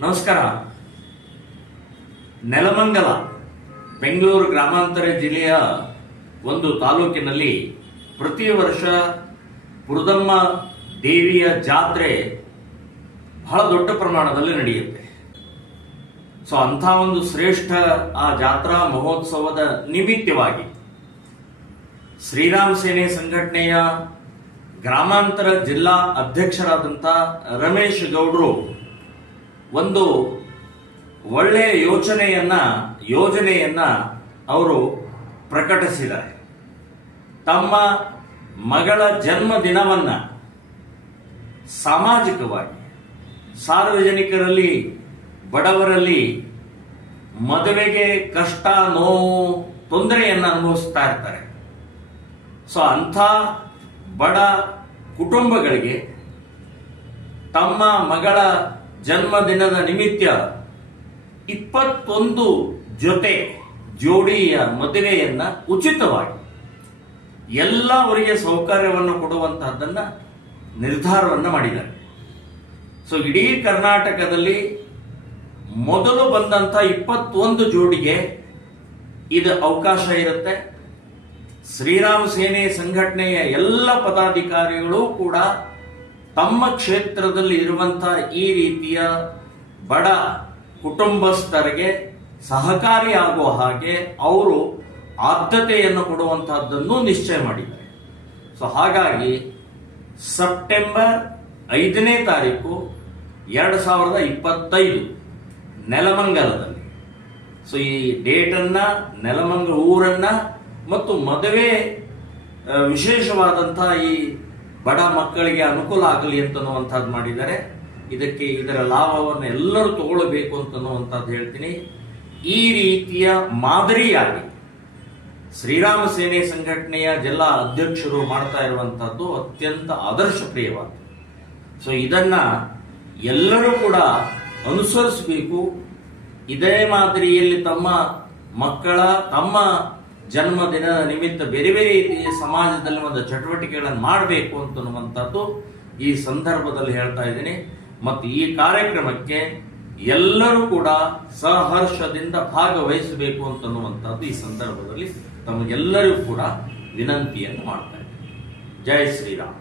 ನಮಸ್ಕಾರ. ನೆಲಮಂಗಲ ಬೆಂಗಳೂರು ಗ್ರಾಮಾಂತರ ಜಿಲ್ಲೆಯ ಒಂದು ತಾಲೂಕಿನಲ್ಲಿ ಪ್ರತಿ ವರ್ಷ ಪುರದಮ್ಮ ದೇವಿಯ ಜಾತ್ರೆ ಬಹಳ ದೊಡ್ಡ ಪ್ರಮಾಣದಲ್ಲಿ ನಡೆಯುತ್ತೆ. ಅಂಥ ಒಂದು ಶ್ರೇಷ್ಠ ಆ ಜಾತ್ರಾ ಮಹೋತ್ಸವದ ನಿಮಿತ್ತವಾಗಿ ಶ್ರೀರಾಮ ಸೇನೆ ಸಂಘಟನೆಯ ಗ್ರಾಮಾಂತರ ಜಿಲ್ಲಾ ಅಧ್ಯಕ್ಷರಾದಂಥ ರಮೇಶ್ ಗೌಡ್ರು ಒಂದು ಒಳ್ಳೆಯ ಯೋಜನೆಯನ್ನ ಅವರು ಪ್ರಕಟಿಸಿದ್ದಾರೆ. ತಮ್ಮ ಮಗಳ ಜನ್ಮದಿನವನ್ನ ಸಾಮಾಜಿಕವಾಗಿ ಸಾರ್ವಜನಿಕರಲ್ಲಿ, ಬಡವರಲ್ಲಿ ಮದುವೆಗೆ ಕಷ್ಟ, ನೋವು, ತೊಂದರೆಯನ್ನು ಅನುಭವಿಸ್ತಾ ಇರ್ತಾರೆ. ಅಂಥ ಬಡ ಕುಟುಂಬಗಳಿಗೆ ತಮ್ಮ ಮಗಳ ಜನ್ಮದಿನದ ನಿಮಿತ್ತ 21 ಜೋಡಿಯ ಮದುವೆಯನ್ನ ಉಚಿತವಾಗಿ ಎಲ್ಲವರಿಗೆ ಸೌಕರ್ಯವನ್ನು ಕೊಡುವಂತಹದ್ದನ್ನ ನಿರ್ಧಾರವನ್ನು ಮಾಡಿದ್ದಾರೆ. ಇಡೀ ಕರ್ನಾಟಕದಲ್ಲಿ ಮೊದಲು ಬಂದಂತ 21 ಜೋಡಿಗೆ ಇದು ಅವಕಾಶ ಇರುತ್ತೆ. ಶ್ರೀರಾಮ ಸೇನೆ ಸಂಘಟನೆಯ ಎಲ್ಲ ಪದಾಧಿಕಾರಿಗಳು ಕೂಡ ತಮ್ಮ ಕ್ಷೇತ್ರದಲ್ಲಿ ಇರುವಂತಹ ಈ ರೀತಿಯ ಬಡ ಕುಟುಂಬಸ್ಥರಿಗೆ ಸಹಕಾರಿಯಾಗುವ ಹಾಗೆ ಅವರು ಆದ್ಯತೆಯನ್ನು ಕೊಡುವಂತಹದ್ದನ್ನು ನಿಶ್ಚಯ ಮಾಡಿದ್ದಾರೆ. ಹಾಗಾಗಿ ಸೆಪ್ಟೆಂಬರ್ 5ನೇ ತಾರೀಕು 2025 ನೆಲಮಂಗಲದಲ್ಲಿ ಈ ಡೇಟನ್ನ, ನೆಲಮಂಗಲ ಊರನ್ನ ಮತ್ತು ಮದುವೆ ವಿಶೇಷವಾದಂತಹ ಈ ಬಡ ಮಕ್ಕಳಿಗೆ ಅನುಕೂಲ ಆಗಲಿ ಅಂತನ್ನುವಂಥದ್ದು ಮಾಡಿದ್ದಾರೆ. ಇದರ ಲಾಭವನ್ನು ಎಲ್ಲರೂ ತಗೊಳ್ಬೇಕು ಅಂತನ್ನುವಂಥದ್ದು ಹೇಳ್ತೀನಿ. ಈ ರೀತಿಯ ಮಾದರಿಯಾಗಿ ಶ್ರೀರಾಮ ಸೇನೆ ಸಂಘಟನೆಯ ಜಿಲ್ಲಾ ಅಧ್ಯಕ್ಷರು ಮಾಡ್ತಾ ಇರುವಂತಹದ್ದು ಅತ್ಯಂತ ಆದರ್ಶಪ್ರಿಯವಾದ. ಇದನ್ನ ಎಲ್ಲರೂ ಕೂಡ ಅನುಸರಿಸಬೇಕು. ಇದೇ ಮಾದರಿಯಲ್ಲಿ ತಮ್ಮ ಮಕ್ಕಳ ಜನ್ಮದಿನ ನಿಮಿತ್ತ ಬೇರೆ ಬೇರೆ ರೀತಿಯ ಸಮಾಜದಲ್ಲಿ ಒಂದು ಚಟುವಟಿಕೆಗಳನ್ನು ಮಾಡಬೇಕು ಅಂತನ್ನುವಂಥದ್ದು ಈ ಸಂದರ್ಭದಲ್ಲಿ ಹೇಳ್ತಾ ಇದ್ದೀನಿ. ಮತ್ತು ಈ ಕಾರ್ಯಕ್ರಮಕ್ಕೆ ಎಲ್ಲರೂ ಕೂಡ ಸಹರ್ಷದಿಂದ ಭಾಗವಹಿಸಬೇಕು ಅಂತನ್ನುವಂಥದ್ದು ಈ ಸಂದರ್ಭದಲ್ಲಿ ತಮಗೆಲ್ಲರಿಗೂ ಕೂಡ ವಿನಂತಿಯನ್ನು ಮಾಡ್ತಾ ಇದ್ದೀನಿ. ಜೈ ಶ್ರೀರಾಮ್.